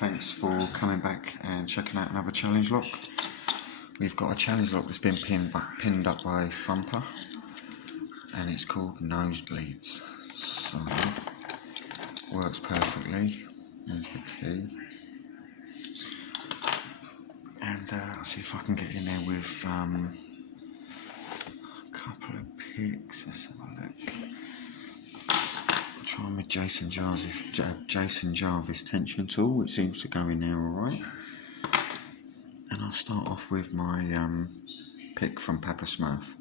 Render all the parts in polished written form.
thanks for coming back and checking out another challenge lock. We've got a challenge lock that's been pinned up by Thumper, and it's called Nosebleeds. So, works perfectly. There's the key. And I'll see if I can get in there with a couple of picks. Let's have a look. Trying with Jason Jarvis tension tool, which seems to go in there alright. And I'll start off with my pick from Papa Smurf.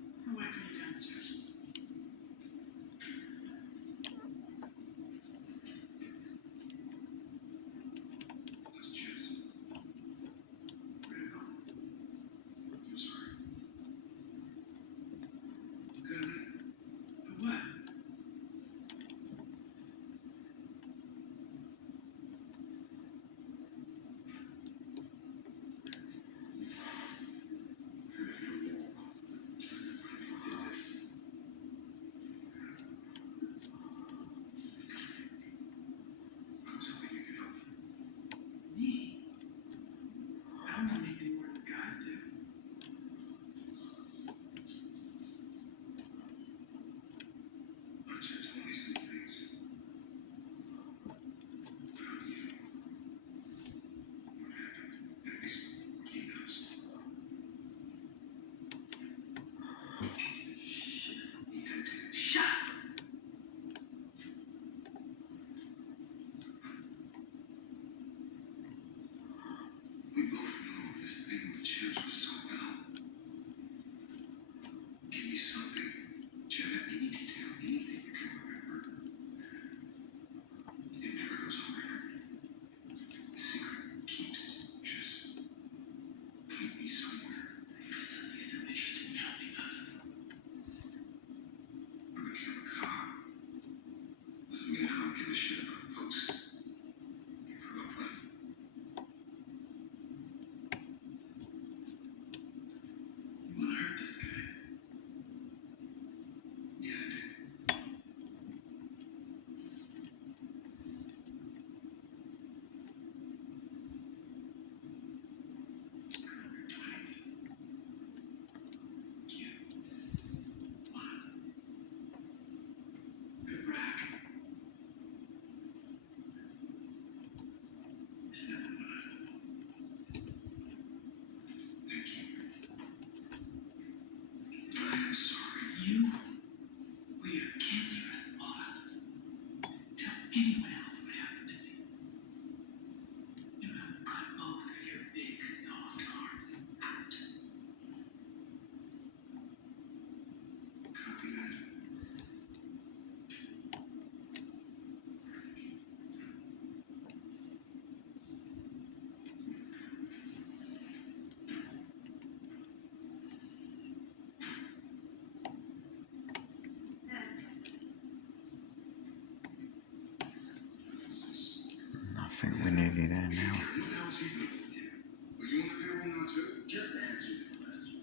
Anyone else would happen to me. And I will cut both of your big, soft hearts out. Copy that. I think we're nearly there now. Just answer the question.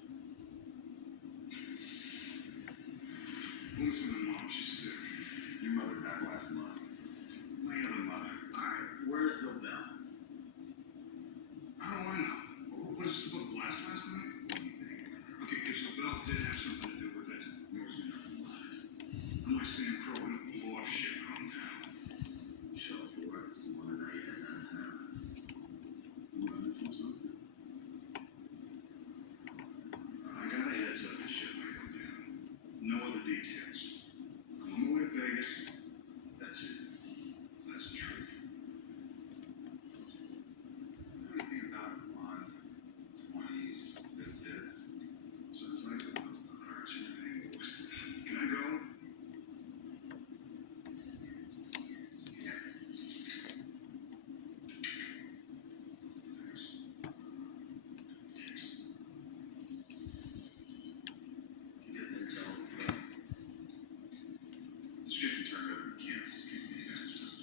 Only some mom, she's sick. Your mother died last month. My other mother. Alright, where's the bell? How do I know? Was this about blast last night? What do you think? Okay, if Sobel did have something to do with it, yours did nothing about it. I'm like Sam Crow in a blow off shit around town. Show up for work, so one night and out of town. You running from something? I got a heads up this shit might go down. No other details. I'm on my way to Vegas. That's it. That's the truth. What do you think about it, blonde? 20s, good tits. Sounds nice when I was not hurt you or anything. Can I go? Yeah. Thanks. You get intel. The shit you turned over in Kansas gave me that stuff.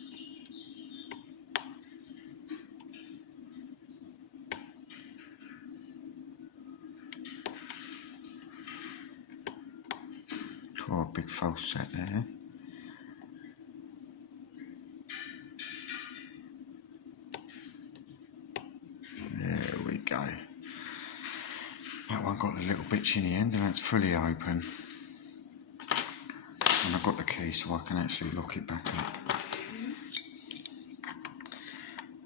Got a big false set there. that one got the little bitch in the end, and that's fully open. And I've got the key so I can actually lock it back up.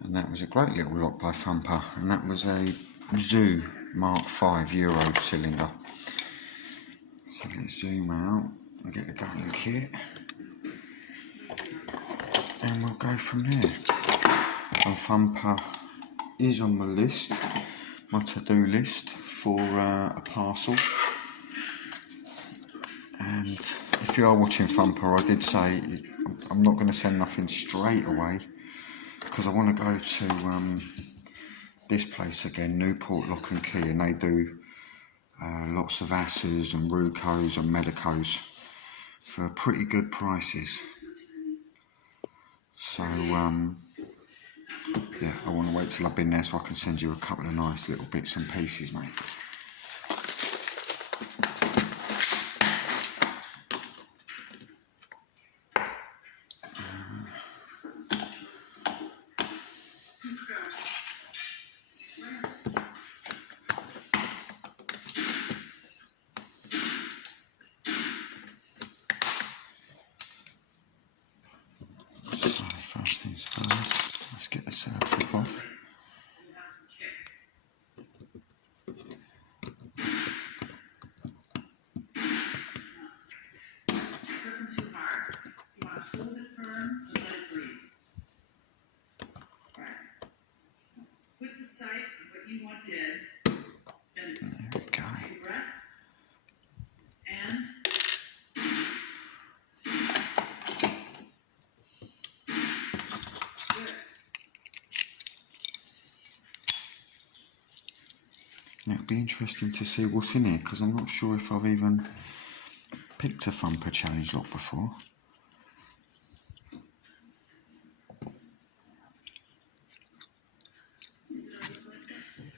And that was a great little lock by Thumper, and that was a Zoo Mark 5 Euro cylinder. So let's zoom out and get the going kit, and we'll go from there. And Thumper is on my list, my to-do list for a parcel. And if you are watching Thumper, I did say I'm not going to send nothing straight away, because I want to go to this place again, Newport Lock and Key, and they do lots of Asses and Rucos and Medicos for pretty good prices. So yeah, I want to wait till I've been there so I can send you a couple of nice little bits and pieces, mate. So first things first, let's get the circuit off. You want dead, then There we go. take a breath, and good. Now it'll be interesting to see what's in here, because I'm not sure if I've even picked a Thumper challenge lock before. Is it always like this?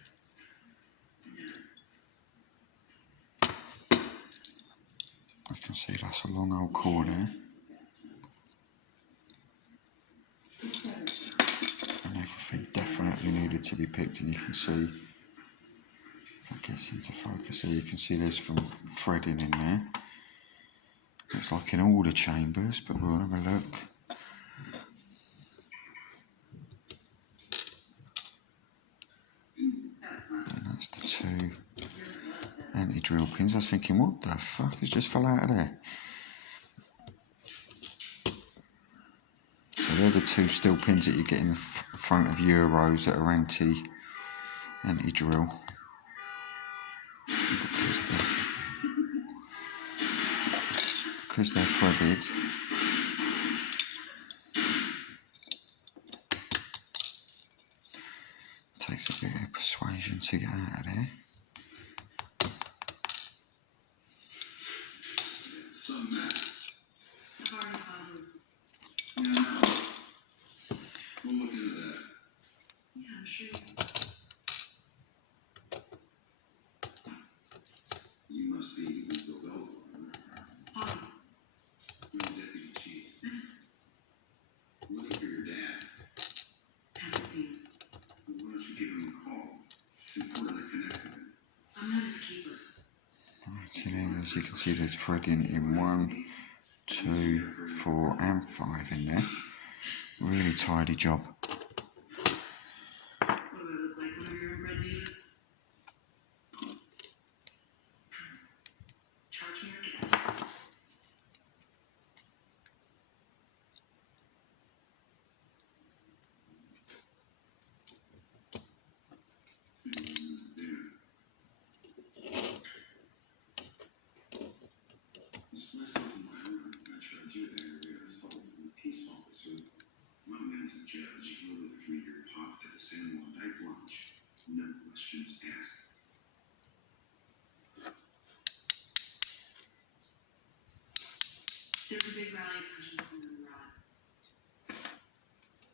I can see that's a long old cord there. And everything definitely needed to be picked, and you can see, if that gets into focus here, you can see there's some threading in there. Looks like in all the chambers, but we'll have a look. And that's the two anti-drill pins. I was thinking, what the fuck has just fell out of there? So they're the two steel pins that you get in the front of Euros that are anti-drill. Because they're threaded, takes a bit of persuasion to get out of there. Some mess. I've already found them. Yeah, no. We'll look into that. Yeah, I'm sure. You must be Ethan Sobel's daughter. Papa, No, Deputy Chief. Looking for your dad. haven't seen him. Why don't you give him a call? It's important to connect with him. I'm not his keeper. Right, and then as you can see, there's threading in 1, 2, 4 and 5 in there. Really tidy job. What do I look like? One of your inbred natives? Charge me or get out. Just myself and my own. I tried you there to get assaulted with a peace officer. My man's a judge. He wrote a 3-year pop at the San Juan Dyke Lodge. No questions asked. There's a big rally of Christians in the rod.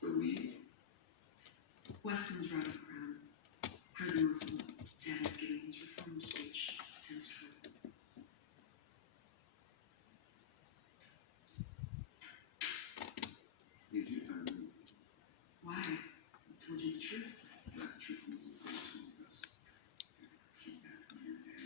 Believe? Weston's running around. Prison listen. Dad is giving his reform speech. Tends to. You do find me. Why? I told you the truth. That truthfulness is how you told us. Keep that from your dad.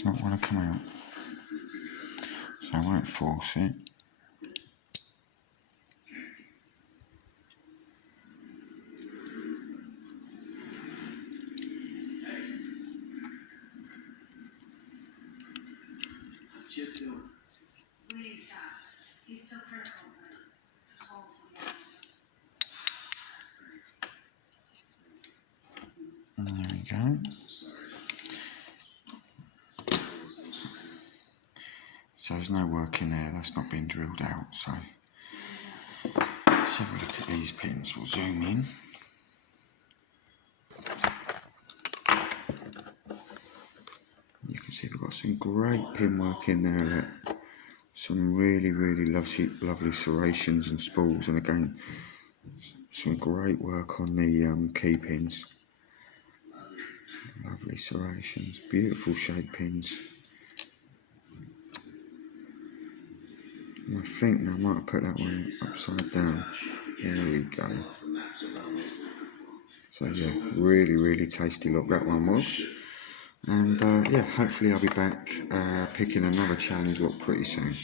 does not want to come out, so I won't force it. How's Chip doing? Bleeding stopped. He's still critical, but the whole to the ambulance. There we go. So there's no work in there, that's not been drilled out, so let's have a look at these pins. We'll zoom in. You can see we've got some great pin work in there, look. Some really lovely serrations and spools, and again some great work on the key pins. Lovely serrations, beautiful shape pins. And I think I might have put that one upside down. There we go. So yeah, really tasty look that one was. And yeah, hopefully I'll be back picking another challenge look pretty soon.